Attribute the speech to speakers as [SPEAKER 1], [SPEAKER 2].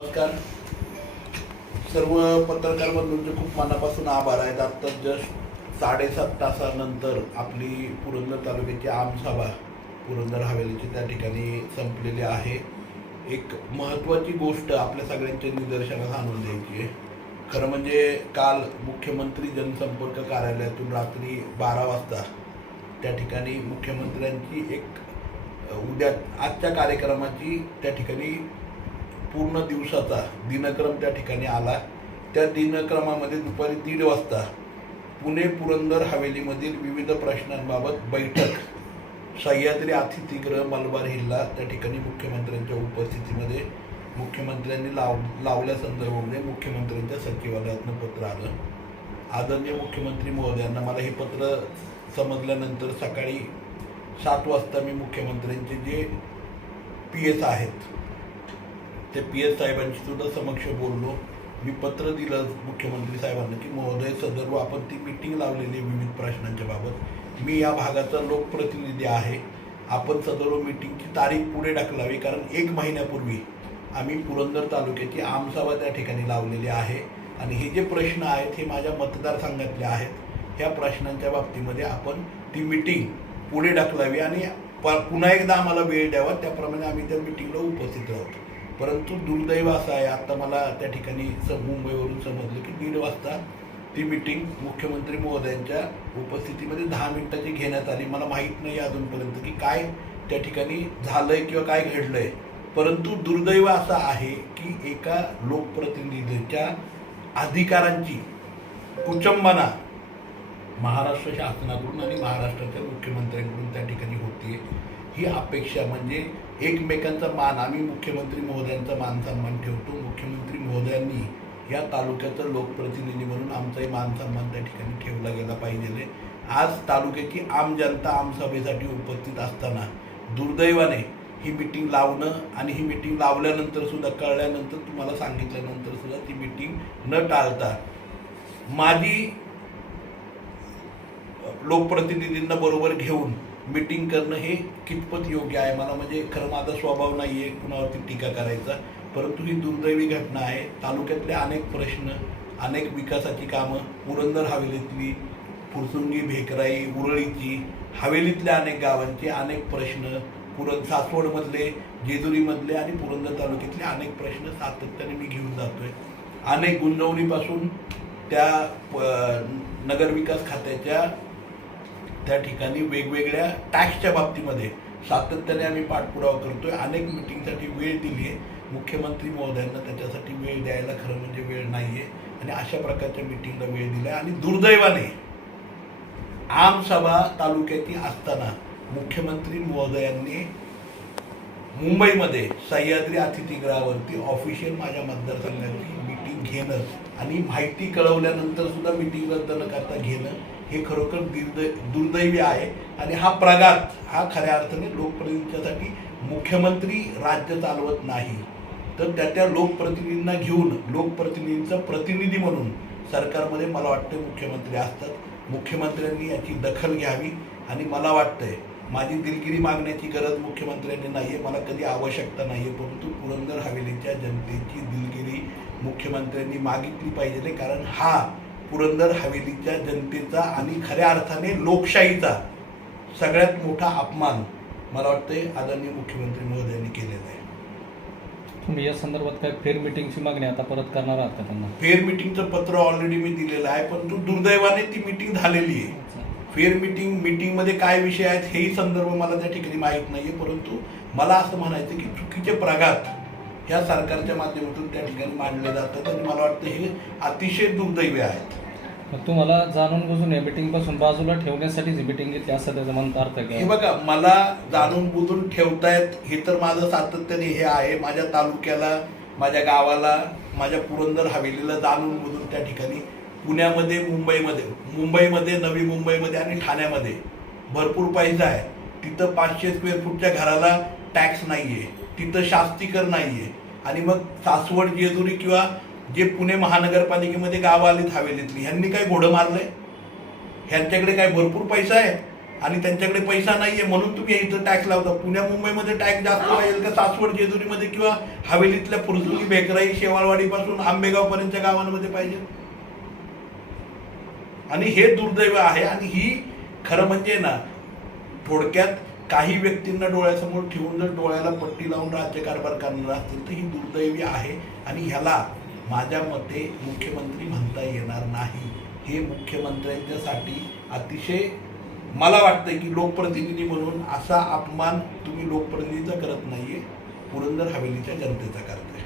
[SPEAKER 1] नमस्कार. सर्व पत्रकार बंधूंचे खूप मनापासून आभार आहेत. आत्ता जस्ट साडेसात तासानंतर आपली पुरंदर तालुक्याची आमसभा पुरंदर हवेलीची त्या ठिकाणी संपलेली आहे. एक महत्त्वाची गोष्ट आपल्या सगळ्यांच्या निदर्शनास आणून द्यायची आहे. खरं म्हणजे काल मुख्यमंत्री जनसंपर्क कार्यालयातून रात्री बारा वाजता त्या ठिकाणी मुख्यमंत्र्यांची एक उद्या आजच्या कार्यक्रमाची त्या ठिकाणी पूर्ण दिवसाचा दिनक्रम त्या ठिकाणी आला. त्या दिनक्रमामध्ये दुपारी दीड वाजता पुणे पुरंदर हवेलीमधील विविध प्रश्नांबाबत बैठक. सह्याद्री अतिथीगृह मलबार हिल्ला त्या ठिकाणी मुख्यमंत्र्यांच्या उपस्थितीमध्ये मुख्यमंत्र्यांनी लाव लावल्या संदर्भामध्ये मुख्यमंत्र्यांच्या सचिवालयातनं पत्र आलं. आदरणीय मुख्यमंत्री महोदयांना मला हे पत्र समजल्यानंतर सकाळी सात वाजता मी मुख्यमंत्र्यांचे जे पी एस आहेत ते पी एस साहेबांशी सुद्धा समक्ष बोललो. मी पत्र दिलं मुख्यमंत्री साहेबांना की महोदय सदर्भ आपण ती मिटिंग लावलेली विविध प्रश्नांच्या बाबत. मी या भागाचा लोकप्रतिनिधी आहे. आपण सदर्भ मिटिंगची तारीख पुढे ढकलावी कारण एक महिन्यापूर्वी आम्ही पुरंदर तालुक्याची आमसभा त्या ठिकाणी लावलेली आहे. आणि हे जे प्रश्न आहेत हे माझ्या मतदारसंघातले आहेत. ह्या प्रश्नांच्या बाबतीमध्ये आपण ती मिटिंग पुढे ढकलावी आणि प- पुन्हा एकदा आम्हाला वेळ द्यावा. त्याप्रमाणे आम्ही त्या मिटिंगला उपस्थित राहतो. परंतु दुर्दैव असं आहे आत्ता मला त्या ठिकाणी स मुंबईवरून समजलं की दीड वाजता ती मिटिंग मुख्यमंत्री महोदयांच्या उपस्थितीमध्ये दहा मिनिटाची घेण्यात आली. मला माहीत नाही अजूनपर्यंत की काय त्या ठिकाणी झालंय किंवा काय घडलंय. परंतु दुर्दैव असं आहे की एका लोकप्रतिनिधीच्या अधिकारांची कुचंबना महाराष्ट्र शासनाकडून आणि महाराष्ट्राच्या मुख्यमंत्र्यांकडून त्या ठिकाणी होतीये. ही अपेक्षा म्हणजे एकमेकांचा मान आम्ही मुख्यमंत्री महोदयांचा मान सन्मान ठेवतो. मुख्यमंत्री महोदयांनी या तालुक्याचं लोकप्रतिनिधी म्हणून आमचाही मान सन्मान त्या ठिकाणी ठेवला गेला पाहिजे आज तालुक्याची आम जनता आमसभेसाठी उपस्थित असताना दुर्दैवाने ही मिटिंग लावणं आणि ही मिटिंग लावल्यानंतर सुद्धा कळल्यानंतर तुम्हाला सांगितल्यानंतर सुद्धा ती मिटिंग न टाळता माझी लोकप्रतिनिधींना बरोबर घेऊन मीटिंग करणं हे कितपत योग्य आहे? मला म्हणजे खरं माझा स्वभाव नाही आहे कुणावरती टीका करायचा. परंतु ही दुर्दैवी घटना आहे. तालुक्यातले अनेक प्रश्न अनेक विकासाची कामं पुरंदर हवेलीतली फुरसुंगी भेकराई उरळीची हवेलीतल्या अनेक गावांचे अनेक प्रश्न पुरं सासवडमधले जेजुरीमधले आणि पुरंदर तालुक्यातले अनेक प्रश्न सातत्याने मी घेऊन जातो आहे अनेक गुंजवणीपासून त्या प- नगरविकास खात्याच्या त्या ठिकाणी वेगवेगळ्या टॅक्सच्या बाबतीमध्ये सातत्याने आम्ही पाठपुरावा करतोय. अनेक मिटिंगसाठी वेळ दिली आहे. मुख्यमंत्री महोदयांना त्याच्यासाठी वेळ द्यायला खरं म्हणजे वेळ नाही आहे आणि अशा प्रकारच्या मिटिंगला वेळ दिला आणि दुर्दैवाने आमसभा तालुक्यातील असताना मुख्यमंत्री महोदयांनी मुंबईमध्ये सह्याद्री अतिथीगृहावरती ऑफिशियल माझ्या मतदारसंघाची मिटिंग घेणं आणि माहिती कळवल्यानंतर सुद्धा मिटिंग रद्द न करता घेणं हे खरोखर दुर्दै दुर्दैवी आहे. आणि हा प्रघात हा खऱ्या अर्थाने लोकप्रतिनिधींच्यासाठी मुख्यमंत्री राज्य चालवत नाही. तर त्या त्या लोकप्रतिनिधींना घेऊन लोकप्रतिनिधींचा प्रतिनिधी म्हणून सरकारमध्ये मला वाटतं मुख्यमंत्री असतात. मुख्यमंत्र्यांनी याची दखल घ्यावी. आणि मला वाटतंय माझी दिलगिरी मागण्याची गरज मुख्यमंत्र्यांनी नाही आहे मला कधी आवश्यकता नाही आहे परंतु पुरंदर हवेलीच्या जनतेची दिलगिरी मुख्यमंत्र्यांनी मागितली पाहिजे. कारण हा पुरंदर हवेलीच्या जनतेचा आणि खऱ्या अर्थाने लोकशाहीचा सगळ्यात मोठा अपमान मला वाटतंय आदरणीय मुख्यमंत्री महोदयांनी केलेला आहे.
[SPEAKER 2] तुम्ही या संदर्भात काय फेर मिटिंगची मागणी आता परत करणार आहात का त्यांना?
[SPEAKER 1] फेर मिटिंगचं पत्र ऑलरेडी मी दिलेलं आहे परंतु दुर्दैवाने ती मिटिंग झालेली आहे. फेर मिटिंग मिटिंगमध्ये काय विषय आहेत हेही संदर्भ मला त्या ठिकाणी माहीत नाही आहे परंतु मला असं म्हणायचं की चुकीचे प्रघात ह्या सरकारच्या माध्यमातून त्या ठिकाणी मांडले जातात आणि मला वाटतं हे अतिशय दुर्दैवी आहेत
[SPEAKER 2] मग तुम्हाला जाणून बुजून या मिटिंगपासून बाजूला ठेवण्यासाठीच मिटिंग घेतली असं त्याचा म्हणता अर्थ
[SPEAKER 1] हे बघा मला जाणून बुजून ठेवतायत हे तर माझं सातत्याने हे आहे. माझ्या तालुक्याला माझ्या गावाला माझ्या पुरंदर हवेलीला जाणून बुजून त्या ठिकाणी पुण्यामध्ये मुंबईमध्ये मुंबईमध्ये नवी मुंबईमध्ये आणि ठाण्यामध्ये भरपूर पैसा आहे. तिथं पाचशे स्क्वेअर फूटच्या घराला टॅक्स नाहीये तिथं शास्तीकर नाहीये. आणि मग सासवड जेजुरी किंवा जे पुणे महानगरपालिकेमध्ये गावं आलीत हवेलीतली ह्यांनी काय घोडं मारलंय? ह्यांच्याकडे काय भरपूर पैसा आहे आणि त्यांच्याकडे पैसा नाहीये म्हणून तुम्ही इथं टॅक्स लावता. पुण्या मुंबईमध्ये टॅक्स जास्त पाहिजे का सासवड जेजुरीमध्ये किंवा हवेलीतल्या पुरसुली भेकराई शेवाळवाडी पासून गावांमध्ये पाहिजे? आणि हे दुर्दैव आहे आणि ही खरं म्हणजे ना थोडक्यात काही व्यक्तींना डोळ्यासमोर ठेवून जर डोळ्याला पट्टी लावून राज्यकारभार करणार असतील तर ही दुर्दैवी आहे आणि ह्याला माझ्या मते मुख्यमंत्री म्हणता येणार नाही. हे मुख्यमंत्र्यांच्यासाठी अतिशय मला वाटतं की लोकप्रतिनिधी म्हणून असा अपमान तुम्ही लोकप्रतिनिधीचा करत नाही आहे पुरंदर हवेलीच्या जनतेचा करताय.